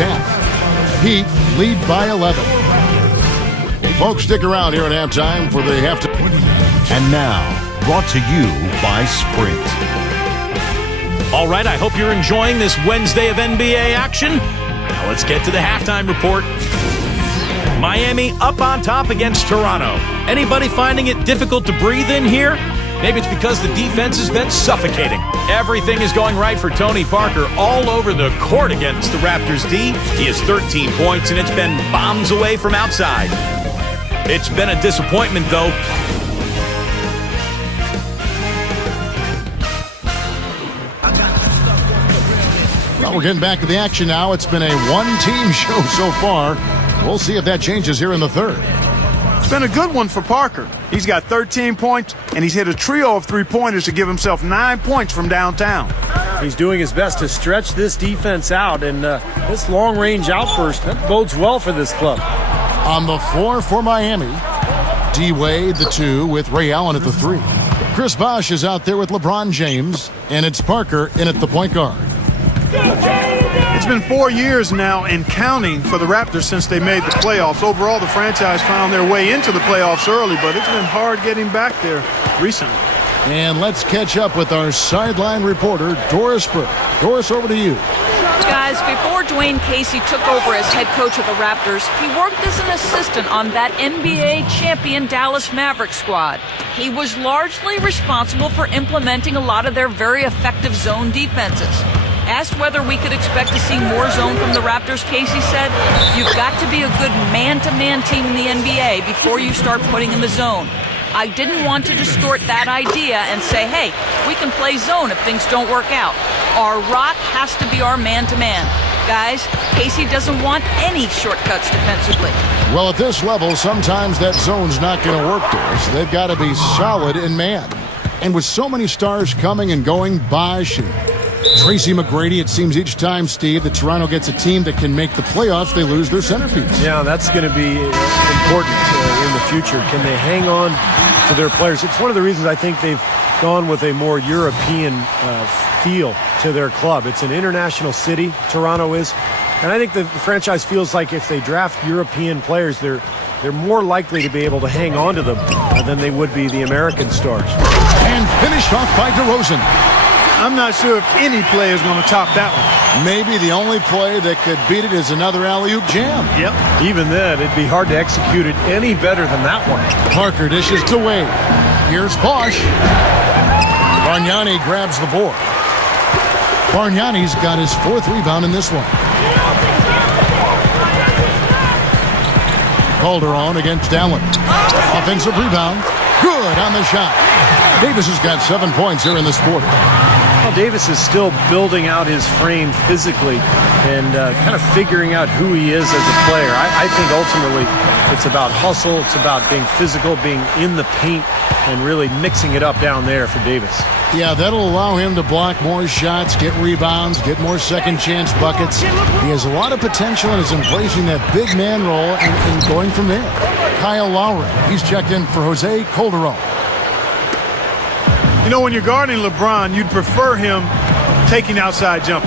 half. Heat lead by 11. Folks, stick around here at halftime for the halftime. And now, brought to you by Sprint. All right, I hope you're enjoying this Wednesday of NBA action. Now let's get to the halftime report. Miami up on top against Toronto. Anybody finding it difficult to breathe in here? Maybe it's because the defense has been suffocating. Everything is going right for Tony Parker all over the court against the Raptors D. He has 13 points, and it's been bombs away from outside. It's been a disappointment, though. Well, we're getting back to the action now. It's been a one-team show so far. We'll see if that changes here in the third. It's been a good one for Parker. He's got 13 points, and he's hit a trio of three-pointers to give himself 9 points from downtown. He's doing his best to stretch this defense out, and this long-range outburst, that bodes well for this club. On the floor for Miami, D-Wade the 2 with Ray Allen at the 3. Chris Bosh is out there with LeBron James, and it's Parker in at the point guard. It's been 4 years now and counting for the Raptors since they made the playoffs. Overall, the franchise found their way into the playoffs early, but it's been hard getting back there recently. And let's catch up with our sideline reporter, Doris Burke. Doris, over to you. Guys, before Dwayne Casey took over as head coach of the Raptors, he worked as an assistant on that NBA champion Dallas Mavericks squad. He was largely responsible for implementing a lot of their very effective zone defenses. Asked whether we could expect to see more zone from the Raptors, Casey said, "You've got to be a good man-to-man team in the NBA before you start putting in the zone. I didn't want to distort that idea and say, hey, we can play zone if things don't work out. Our rock has to be our man-to-man. Guys, Casey doesn't want any shortcuts defensively." Well, at this level, sometimes that zone's not going to work, Doris. They've got to be solid in man. And with so many stars coming and going, Bosh and Tracy McGrady, it seems each time, Steve, that Toronto gets a team that can make the playoffs, they lose their centerpiece. Yeah, that's going to be important in the future. Can they hang on to their players? It's one of the reasons I think they've gone with a more European feel to their club. It's an international city, Toronto is. And I think the franchise feels like if they draft European players, they're more likely to be able to hang on to them than they would be the American stars. And finished off by DeRozan. I'm not sure if any play is going to top that one. Maybe the only play that could beat it is another alley-oop jam. Yep. Even then, it'd be hard to execute it any better than that one. Parker dishes to Wade. Here's Bosh. Bargnani grabs the board. Bargnani's got his 4th rebound in this one. Calderon against Allen. Offensive rebound. Good on the shot. Davis has got 7 points here in this quarter. Well, Davis is still building out his frame physically and kind of figuring out who he is as a player. I think ultimately it's about hustle. It's about being physical, being in the paint, and really mixing it up down there for Davis. Yeah, that'll allow him to block more shots, get rebounds, get more second chance buckets. He has a lot of potential and is embracing that big man role and going from there. Kyle Lowry, he's checked in for Jose Calderon. You know, when you're guarding LeBron, you'd prefer him taking outside jumper.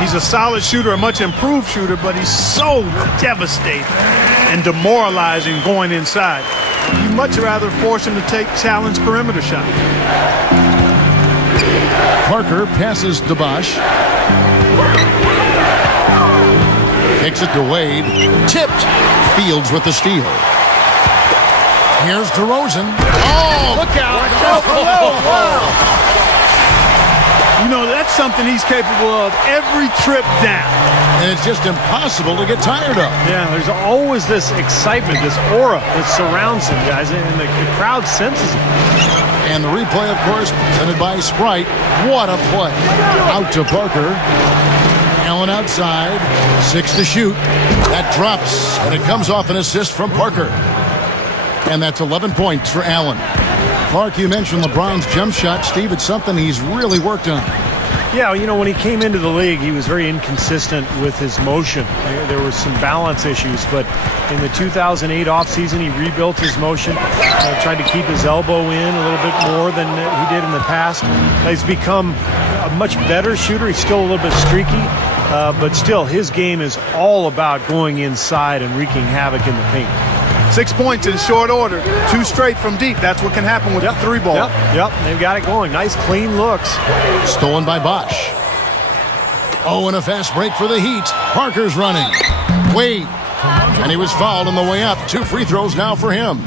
He's a solid shooter, a much improved shooter, but he's so devastating and demoralizing going inside. You'd much rather force him to take challenge perimeter shots. Parker passes to Bosh. Kicks it to Wade. Tipped. Fields with the steal. Here's DeRozan. Oh, look out. Wow. You know, that's something he's capable of every trip down. And it's just impossible to get tired of. Yeah, there's always this excitement, this aura that surrounds him, guys, and the crowd senses it. And the replay, of course, presented by Sprite. What a play. Out to Parker. Allen outside. 6 to shoot. That drops, and it comes off an assist from Parker. And that's 11 points for Allen. Clark, you mentioned LeBron's jump shot. Steve, it's something he's really worked on. Yeah, you know, when he came into the league, he was very inconsistent with his motion. There were some balance issues, but in the 2008 offseason, he rebuilt his motion, tried to keep his elbow in a little bit more than he did in the past. He's become a much better shooter. He's still a little bit streaky, but still, his game is all about going inside and wreaking havoc in the paint. 6 points in short order. 2 straight from deep. That's what can happen with the 3-ball. Yep, they've got it going. Nice, clean looks. Stolen by Bosch. Oh, and a fast break for the Heat. Parker's running. Wade. And he was fouled on the way up. 2 free throws now for him.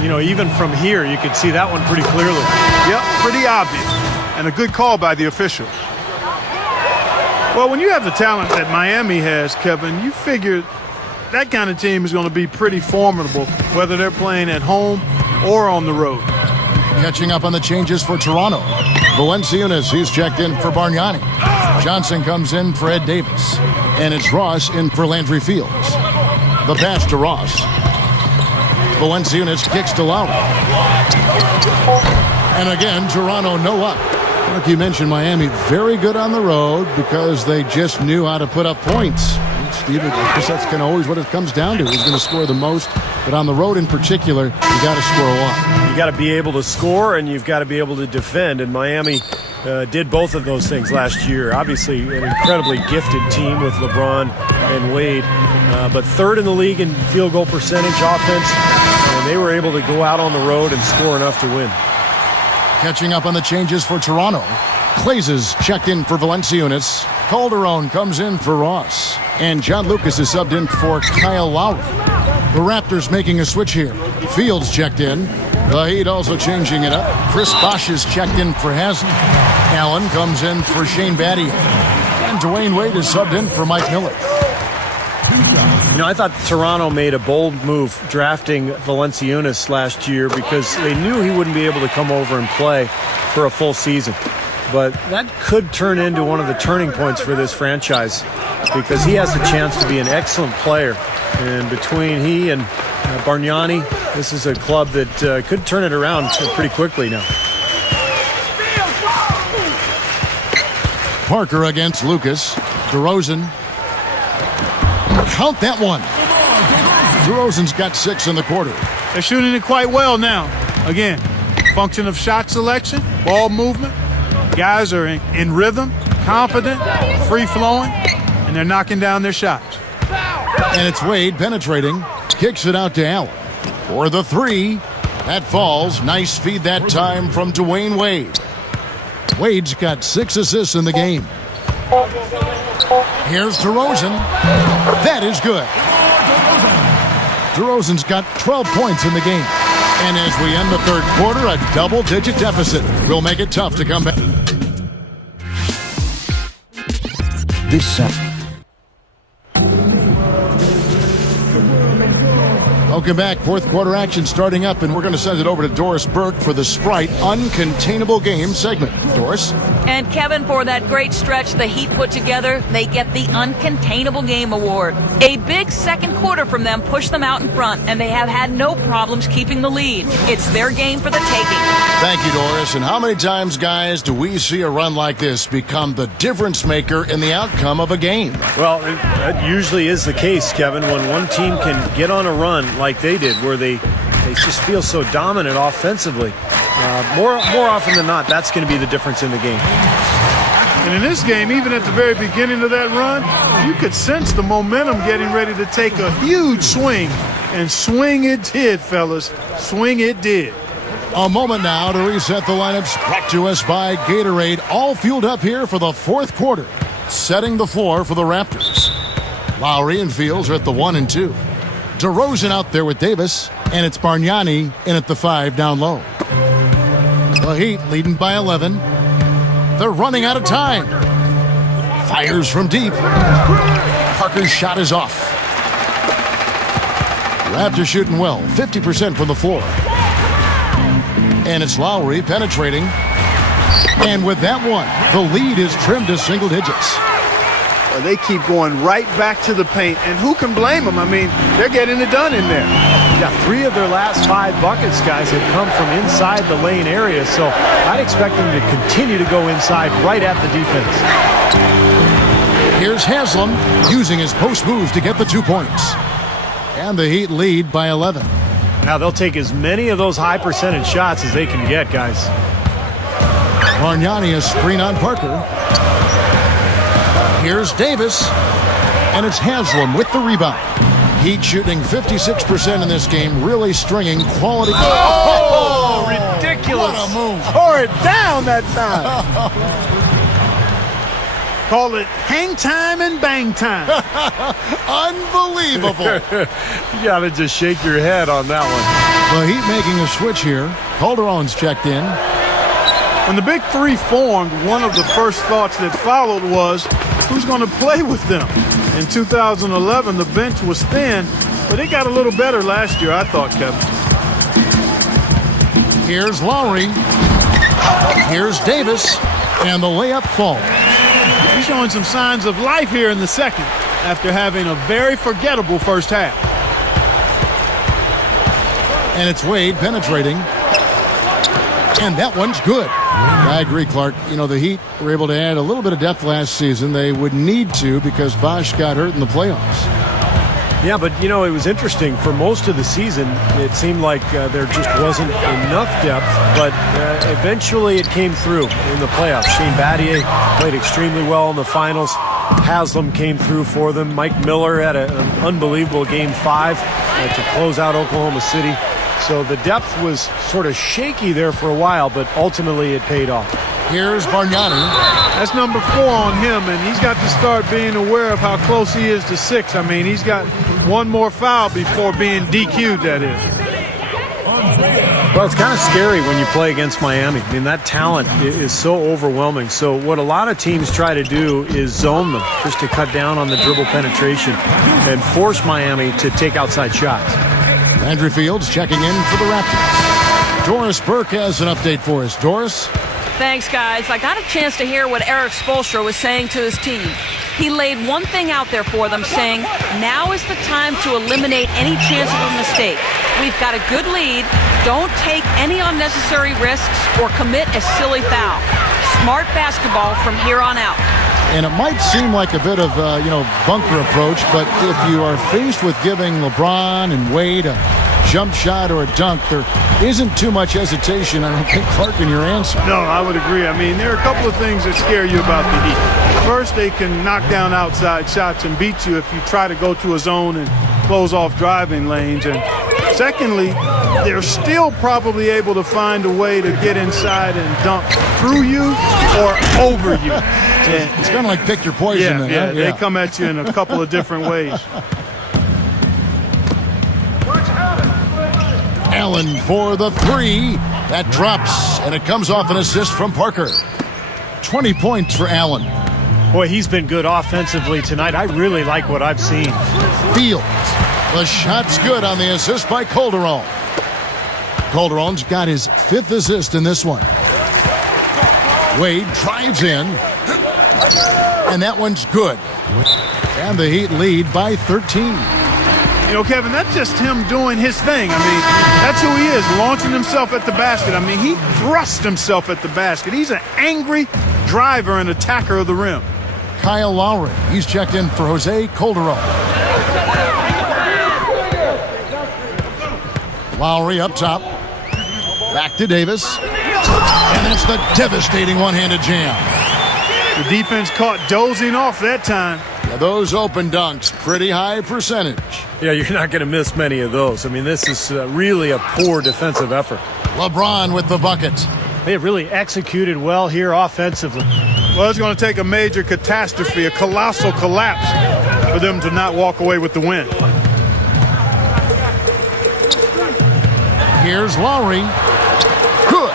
You know, even from here, you could see that one pretty clearly. Yep, pretty obvious. And a good call by the official. Well, when you have the talent that Miami has, Kevin, you figure that kind of team is going to be pretty formidable, whether they're playing at home or on the road. Catching up on the changes for Toronto. Valanciunas, he's checked in for Bargnani. Johnson comes in for Ed Davis. And it's Ross in for Landry Fields. The pass to Ross. Valanciunas kicks to Lowry. And again, Toronto no up. Like you mentioned, Miami very good on the road because they just knew how to put up points. Steve, I guess that's kind of always what it comes down to. Who's going to score the most? But on the road in particular, you got to score a lot. You got to be able to score and you've got to be able to defend. And Miami did both of those things last year. Obviously, an incredibly gifted team with LeBron and Wade, but third in the league in field goal percentage offense. And they were able to go out on the road and score enough to win. Catching up on the changes for Toronto. Klazes checked in for Valanciunas. Calderon comes in for Ross. And John Lucas is subbed in for Kyle Lowry. The Raptors making a switch here. Fields checked in. The Heat also changing it up. Chris Bosh is checked in for Haslem. Allen comes in for Shane Battier. And Dwayne Wade is subbed in for Mike Miller. You know, I thought Toronto made a bold move drafting Valanciunas last year because they knew he wouldn't be able to come over and play for a full season. But that could turn into one of the turning points for this franchise because he has the chance to be an excellent player. And between he and Bargnani, this is a club that could turn it around pretty quickly now. Parker against Lucas. DeRozan. Count that one. DeRozan's got 6 in the quarter. They're shooting it quite well now. Again, function of shot selection, ball movement. Guys are in rhythm, confident, free-flowing, and they're knocking down their shots. And it's Wade penetrating. Kicks it out to Allen. For the 3. That falls. Nice feed that time from Dwayne Wade. Wade's got 6 assists in the game. Here's DeRozan. That is good. DeRozan's got 12 points in the game. And as we end the third quarter, a double-digit deficit will make it tough to come back. This Saturday. Welcome back. Fourth quarter action starting up, and we're going to send it over to Doris Burke for the Sprite Uncontainable Game segment. Doris? And Kevin, for that great stretch the Heat put together, they get the Uncontainable Game Award. A big second quarter from them pushed them out in front, and they have had no problems keeping the lead. It's their game for the taking. Thank you, Doris. And how many times, guys, do we see a run like this become the difference maker in the outcome of a game? Well, that usually is the case, Kevin, when one team can get on a run like they did, where they just feel so dominant offensively. More often than not, that's going to be the difference in the game. And in this game, even at the very beginning of that run, you could sense the momentum getting ready to take a huge swing. And swing it did, fellas. Swing it did. A moment now to reset the lineups. Brought to us by Gatorade. All fueled up here for the fourth quarter. Setting the floor for the Raptors. Lowry and Fields are at the 1 and 2. DeRozan out there with Davis. And it's Bargnani in at the 5 down low. The Heat leading by 11. They're running out of time. Fires from deep. Parker's shot is off. Raptors shooting well, 50% from the floor. And it's Lowry penetrating. And with that one, the lead is trimmed to single digits. Well, they keep going right back to the paint, and who can blame them? I mean, they're getting it done in there. Yeah, 3 of their last 5 buckets, guys, have come from inside the lane area, so I'd expect them to continue to go inside right at the defense. Here's Haslem using his post move to get the 2 points. And the Heat lead by 11. Now they'll take as many of those high percentage shots as they can get, guys. Bargnani a screen on Parker. Here's Davis, and it's Haslam with the rebound. Heat shooting 56% in this game, really stringing quality. Oh, ridiculous. What a move. Tore it down that time. Call it hang time and bang time. Unbelievable. You got to just shake your head on that one. The Heat making a switch here. Calderon's checked in. When the Big Three formed, one of the first thoughts that followed was, who's going to play with them? In 2011, the bench was thin, but it got a little better last year, I thought, Kevin. Here's Lowry. Here's Davis. And the layup falls. He's showing some signs of life here in the second after having a very forgettable first half. And it's Wade penetrating. And that one's good. I agree, Clark. You know, the Heat were able to add a little bit of depth last season. They would need to because Bosch got hurt in the playoffs. Yeah, but, you know, it was interesting. For most of the season, it seemed like there just wasn't enough depth, but eventually it came through in the playoffs. Shane Battier played extremely well in the finals. Haslam came through for them. Mike Miller had an unbelievable Game 5 to close out Oklahoma City. So the depth was sort of shaky there for a while, but ultimately it paid off. Here's Bargnani. That's number 4 on him, and he's got to start being aware of how close he is to 6. I mean, he's got one more foul before being DQ'd, that is. Well, it's kind of scary when you play against Miami. I mean, that talent is so overwhelming. So what a lot of teams try to do is zone them just to cut down on the dribble penetration and force Miami to take outside shots. Andrew Fields checking in for the Raptors. Doris Burke has an update for us. Doris? Thanks, guys. I got a chance to hear what Eric Spoelstra was saying to his team. He laid one thing out there for them, saying, now is the time to eliminate any chance of a mistake. We've got a good lead. Don't take any unnecessary risks or commit a silly foul. Smart basketball from here on out. And it might seem like a bit of bunker approach, but if you are faced with giving LeBron and Wade a jump shot or a dunk, there isn't too much hesitation, I don't think, Clark, in your answer. No, I would agree. I mean, there are a couple of things that scare you about the Heat. First, they can knock down outside shots and beat you if you try to go to a zone and close off driving lanes. And secondly, they're still probably able to find a way to get inside and dunk through you or over you. It's kind of like pick your poison. Yeah, they come at you in a couple of different ways. Allen for the 3. That drops, and it comes off an assist from Parker. 20 points for Allen. Boy, he's been good offensively tonight. I really like what I've seen. Fields. The shot's good on the assist by Calderon. Calderon's got his 5th assist in this one. Wade drives in. And that one's good. And the Heat lead by 13. You know, Kevin, that's just him doing his thing. I mean, that's who he is, launching himself at the basket. I mean, he thrust himself at the basket. He's an angry driver and attacker of the rim. Kyle Lowry. He's checked in for Jose Calderon. Lowry up top. Back to Davis. And that's the devastating one-handed jam. The defense caught dozing off that time. Now those open dunks, pretty high percentage. Yeah, you're not going to miss many of those. I mean, this is really a poor defensive effort. LeBron with the bucket. They have really executed well here offensively. Well, it's going to take a major catastrophe, a colossal collapse, for them to not walk away with the win. Here's Lowry. Good.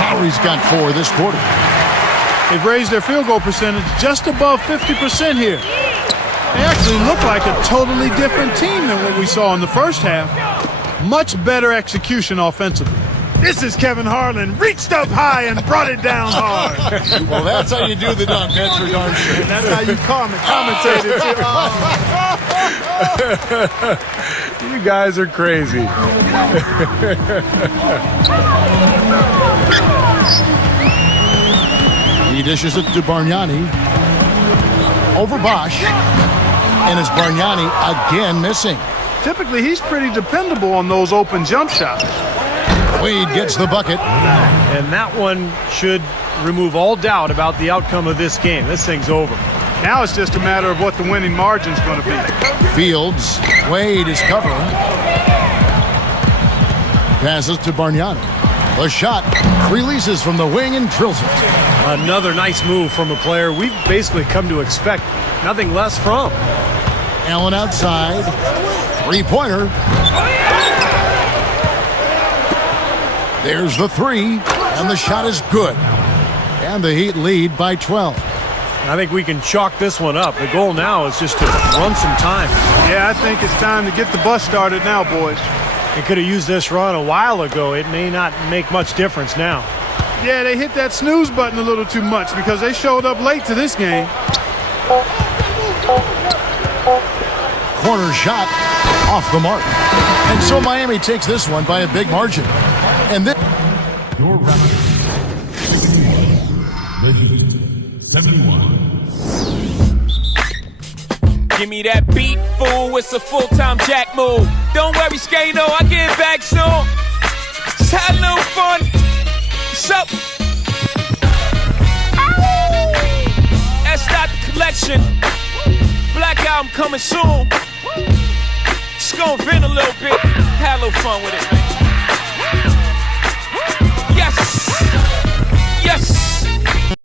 Lowry's got 4 this quarter. They've raised their field goal percentage just above 50% here. They actually look like a totally different team than what we saw in the first half. Much better execution offensively. This is Kevin Harlan, reached up high and brought it down hard. Well, that's how you do the dunk. That's for darn sure. And that's how you commentate it. You guys are crazy. He dishes it to Bargnani. Over Bosch. And it's Bargnani again missing. Typically, he's pretty dependable on those open jump shots. Wade gets the bucket. And that one should remove all doubt about the outcome of this game. This thing's over. Now it's just a matter of what the winning margin's going to be. Fields. Wade is covering. Passes to Bargnani. A shot. Releases from the wing and drills it. Another nice move from a player we've basically come to expect nothing less from. Allen outside. Three-pointer. There's the three, and the shot is good. And the Heat lead by 12. I think we can chalk this one up. The goal now is just to run some time. Yeah, I think it's time to get the bus started now, boys. They could have used this run a while ago. It may not make much difference now. Yeah, they hit that snooze button a little too much because they showed up late to this game. Corner shot off the mark. And so Miami takes this one by a big margin. And then Your Raptors. 71. Give me that beat, fool. It's a full-time jack move. Don't worry, Skano, I get back soon. Just had a little fun. So, that's not the collection. Black album coming soon. Just gonna vent a little bit. Had a little fun with it, man.